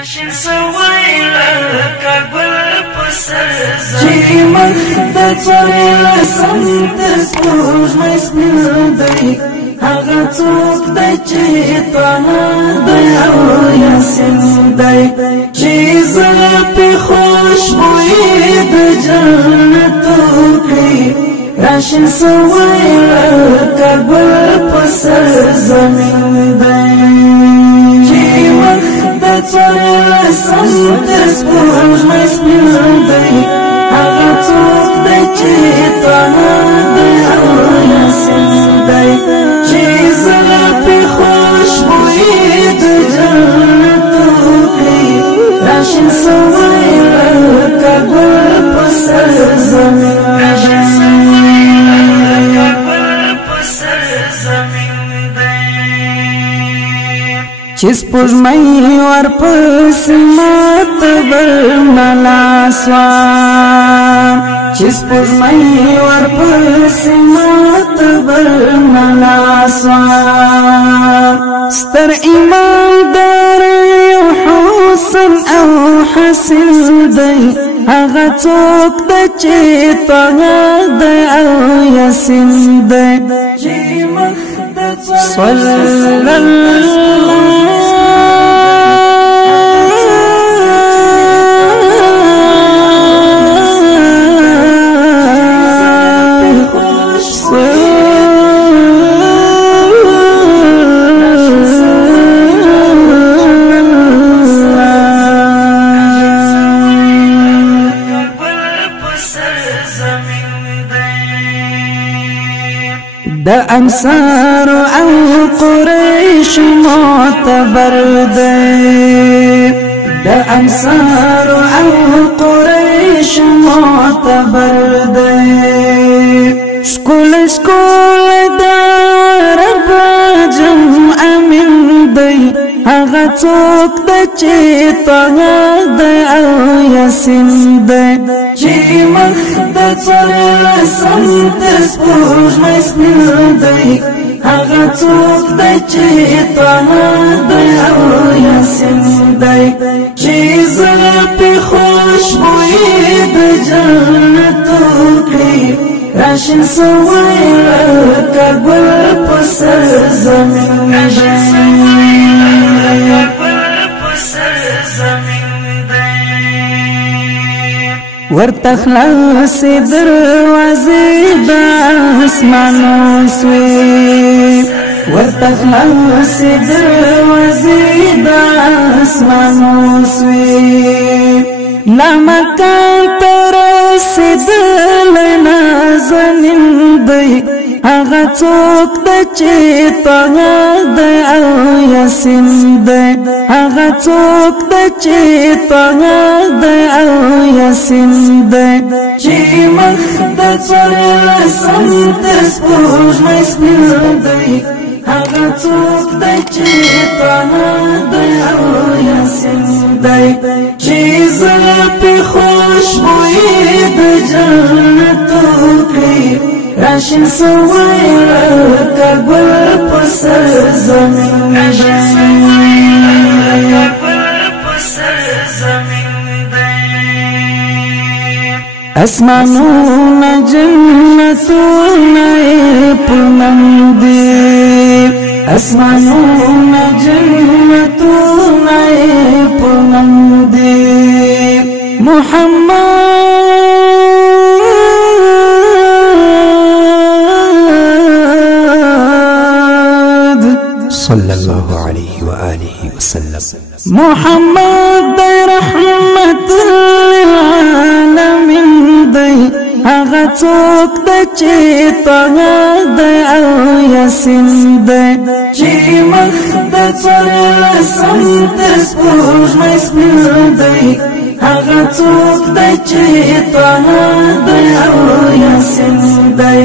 راشن سوی لکه ګل په سر زمین چې مخ د څوارلسم تر سپوږمۍ سپین دی هغه څوک دی چې طه دی او یاسین دی چې زړه پې خوشبویي د جنتو کړي راشن سوی لکه ګل په سر زمین دی چې مخ د څوارلسم تر سپوږمۍ سپین دی هغه څوک دی چې طه دی او یاسین دی چې زړه پې خوشبویي د جنتو کړي راشن سوی لکه ګل په سر زمین چې سپوږمۍ ورپسې ماته برملا سوه چې سپوږمۍ ورپسې ماته برملا سوه ستر ایماندار یو حسن او حسین دی هغه څوک دی چې طه دی او یاسین دی چې مخ د د انصار او قریش معتبر دی د انصار او قریش معتبر دی شکول شکول د رب جمع من دی هغه څوک دی چې طه دی او یاسین دی چې مخ د څوارلسم تر سپوږمۍ سپین دی هغه څوک دی چې طه دی او یاسین دی چې زړه پې خوشبویي د جنتو کړي راشن سوی لکه ګل په سر زمین ورته خلاصې دروازې د اسمانو سوې ورته خلاصې دروازې د اسمانو سوې لا مکان ته رسېدلی نازنین دی هغه څوک دی چې طه دی او یاسین دی هغه څوک دی چې طه دی او یاسین دی چې مخ د څوارلسم تر سپوږمۍ سپین دی هغه څوک دی چې طه دی او یاسین دی چې زړه پې خوشبویي د جنتو کړي راشن سوی لکه ګل په سر زمین اسمانونه جنتونه په نوم دي اسمانونه جنتونه په نوم دي صلى الله عليه وآله وسلم محمد دی رحمت للعالمین دی هغه څوک دی چې طه دی او یاسین دی چې مخ د څوارلسم تر سپوږمۍ سپین دی هغه څوک دی چې طه دی او یاسین دی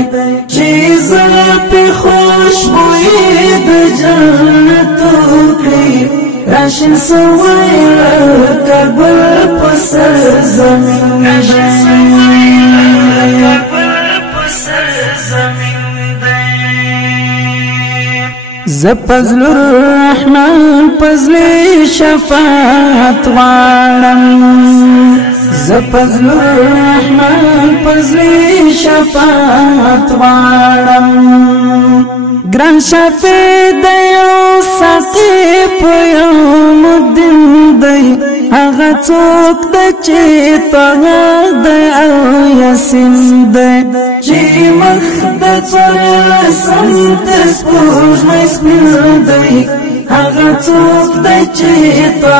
چې زړه پې خوشبویي د جنتو کړي راشن سوی لکه ګل په سر زمین زپزل الرحمن پزل شفاعت غواړم زپزل الرحمن پزل شفاعت غواړم ګران شفیع دی او ساقي په یوم الدین دی هغه څوک دی چې طه دی او یاسین دی چې مخ د څوارلسم د سپوږمۍ سپین دی هغه څوک دی چې طه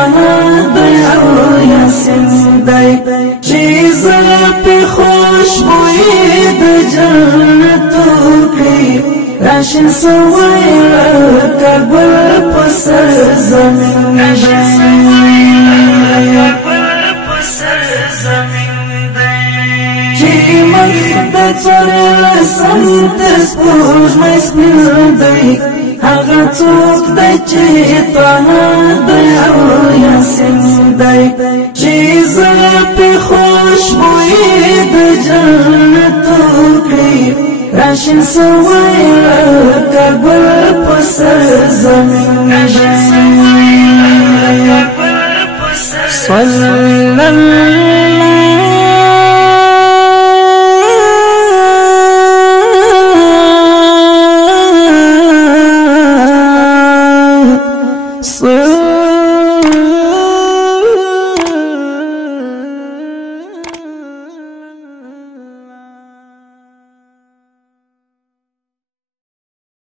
دی او یاسین دی چې زړه پې خوشبويي د جنتو کړي راشن سوی لکه ګل په سر زمین چې مخ د څوارلسم د سپوږمۍ سپین دی هغه څوک دی چې طه دی او یاسین دی چې زړه پې خوشبويي د جنتو کړي راشن سوی